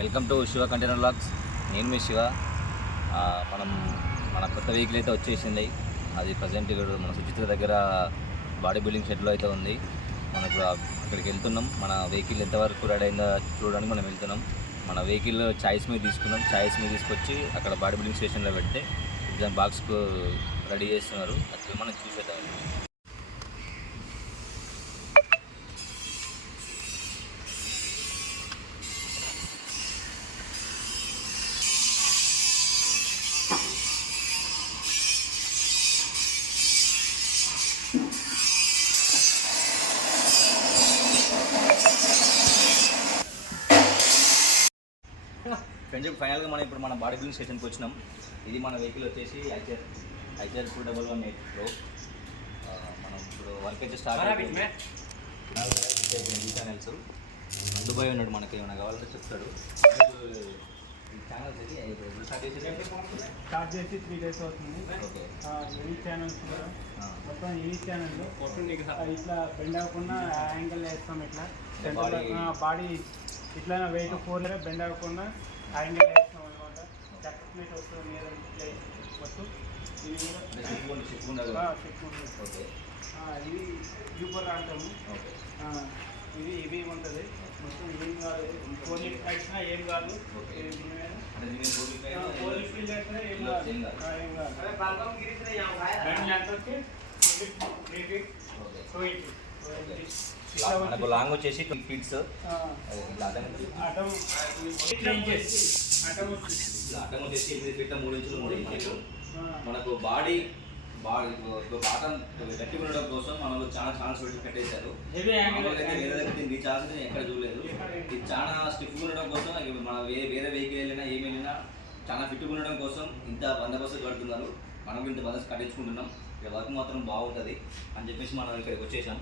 Welcome to Shiva container vlogs. నేను మీ శివ. మన కొత్త వెహికల్ అయితే వచ్చేసింది. అది ప్రజెంట్ ఇక్కడ మన సుచిత్ర దగ్గర బాడీ బిల్డింగ్ షెడ్లో అయితే ఉంది. మనం ఇప్పుడు అక్కడికి వెళ్తున్నాం. మన వెహికల్ ఎంతవరకు రెడీ అయిందో చూడడానికి మనం వెళ్తున్నాం. మన వెహికల్ ఛాయిస్ మీద తీసుకున్నాం. ఛాయిస్ మీద తీసుకొచ్చి అక్కడ బాడీ బిల్డింగ్ స్టేషన్లో పెడితే ఎగ్జామ్ బాక్స్కు రెడీ చేస్తున్నారు. అది మనం చూసేద్దాం. ఫ్రెండ్స్, ఫైనల్గా మనం ఇప్పుడు మన బాడీ బిల్డింగ్ స్టేషన్కి వచ్చినాం. ఇది మన వెహికల్ వచ్చేసి ఐచర్ 211 Pro. మనం ఇప్పుడు వర్క్ అయితే స్టార్ట్ అయిపోయింది. ఛానల్స్ అందుబాయ్ ఉన్నాడు, మనకి ఏమైనా కావాలంటే చెప్తాడు. ఛానల్స్ అయితే స్టార్ట్ చేసి 3 days అవుతుంది. ఓకే, ఈ ఛానల్స్ కూడా మొత్తం ఈ ఛానల్ ఇట్లా బెండ్ అవ్వకుండా యాంగిల్ వేస్తాం. ఇట్లా బాడీ ఇట్లా వెయిట్ 4 బెండ్ అవ్వకుండా యాంగిల్ వేస్తాం అనమాట. చెక్ ప్లేట్ వస్తుంది మీద వస్తూ ఇది కూడా ఇది యూపర్ అంటాము. ఇది ఇవి ఉంటుంది మొత్తం. ఏం కాదు, 4 లిఫ్ట్ వచ్చినా ఏం కాదు. మనకు లాంగ్ వచ్చేసి 2 feet. అడ్డం వచ్చేసి 8 feet 3 inches 3 inches. మనకు బాడీ బాటం గట్టిగా ఉండడం కోసం మనకు చాలా ఛాన్స్ పెట్టి కట్టేశారు. దీన్ని ఛాన్స్ ఎక్కడ చూడలేదు. ఇది చాలా స్టిఫ్గా ఉండడం కోసం మన వేరే వెహికల్ వెళ్ళినా ఏమి వెళ్ళినా చాలా ఫిట్గా ఉండడం కోసం ఇంత బందోబస్తు కడుతున్నారు. మనం ఇంత బందోబస్తు కట్టించుకుంటున్నాం. ఇక వర్క్ మాత్రం బాగుంటుంది అని చెప్పేసి మనం ఇక్కడికి వచ్చేసాం.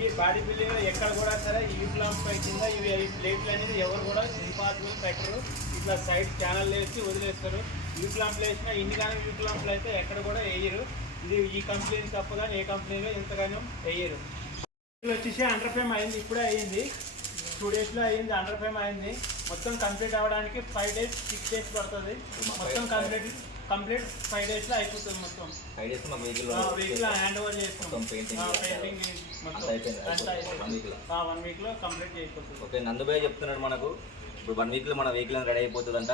ఈ బాడీ బిల్డింగ్ ఎక్కడ కూడా సరే ఈ ప్లాంప్ కింద ఇవి ప్లేట్లు అనేది ఎవరు కూడా ఇంపాసిబుల్ పెట్టరు. ఇట్లా సైడ్ ఛానల్ వేసి వదిలేస్తారు. యూ ప్లాంప్లు వేసినా ఇన్ని కానీ యూ ప్లాంప్లు అయితే ఎక్కడ కూడా వేయరు. ఇది ఈ కంపెనీ తప్ప కానీ ఏ కంపెనీలో ఇంతగానో వేయరు. వచ్చేసి అండర్ ఫ్రేమ్ అయింది, ఇప్పుడే అయ్యింది. 2 daysలో అయ్యింది, అండర్ ఫ్రేమ్ అయింది. మొత్తం కంప్లీట్ అవ్వడానికి 5 days 6 days పడుతుంది. మొత్తం కంప్లీట్ 5 daysలో అయిపోతుంది. మొత్తం 5 days వెహికల్ హ్యాండ్ ఓవర్ చేస్తాం. పెయింటింగ్ మొత్తం 1 weekలో కంప్లీట్ అయిపోతుంది. ఓకే, నందుబాయ్ చెప్తున్నాడు మనకు ఇప్పుడు 1 weekలో మన వెహికల్ రెడీ అయిపోతుందంట.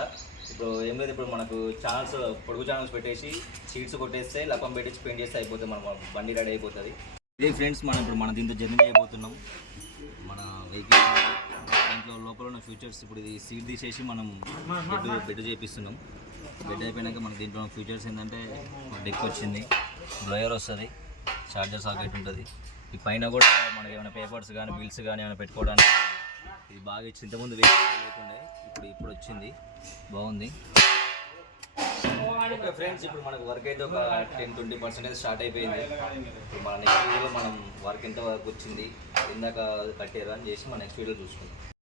ఇప్పుడు ఏం లేదు, ఇప్పుడు మనకు ఛానల్స్ పొడుగు ఛానల్స్ పెట్టేసి సీట్స్ కొట్టేస్తే లపం పెట్టేసి పెయింట్ చేస్తే అయిపోతుంది. మన బండి రెడీ అయిపోతుంది. ఇదే ఫ్రెండ్స్, మనం ఇప్పుడు మన దీంతో జర్నీ చేయబోతున్నాం. మన వెహికల్ దీంట్లో లోపల ఉన్న ఫ్యూచర్స్ ఇప్పుడు ఇది సీట్ తీసేసి మనం బెడ్ చేపిస్తున్నాం. బెడ్ అయిపోయినాక మనకి దీంట్లో ఫ్యూచర్స్ ఏంటంటే డెక్ వచ్చింది, డ్రైవర్ వస్తుంది, చార్జర్ సాకెట్ ఉంటుంది. ఈ పైన కూడా మనకి ఏమైనా పేపర్స్ కానీ బిల్స్ కానీ ఏమైనా పెట్టుకోవడానికి ఇది బాగా ఇచ్చింది. ఇంతకుముందు వెహికల్ లేకుండే, ఇప్పుడు వచ్చింది, బాగుంది. ఓకే ఫ్రెండ్స్, ఇప్పుడు మనకు వర్క్ అయితే ఒక 10-20% స్టార్ట్ అయిపోయింది. ఇప్పుడు మన నెక్స్ట్ వీడియోలో మనం వర్క్ ఎంత వరకు వచ్చింది, ఇందాక కట్టారు అని చేసి మన నెక్స్ట్ వీడియో చూసుకుందాం.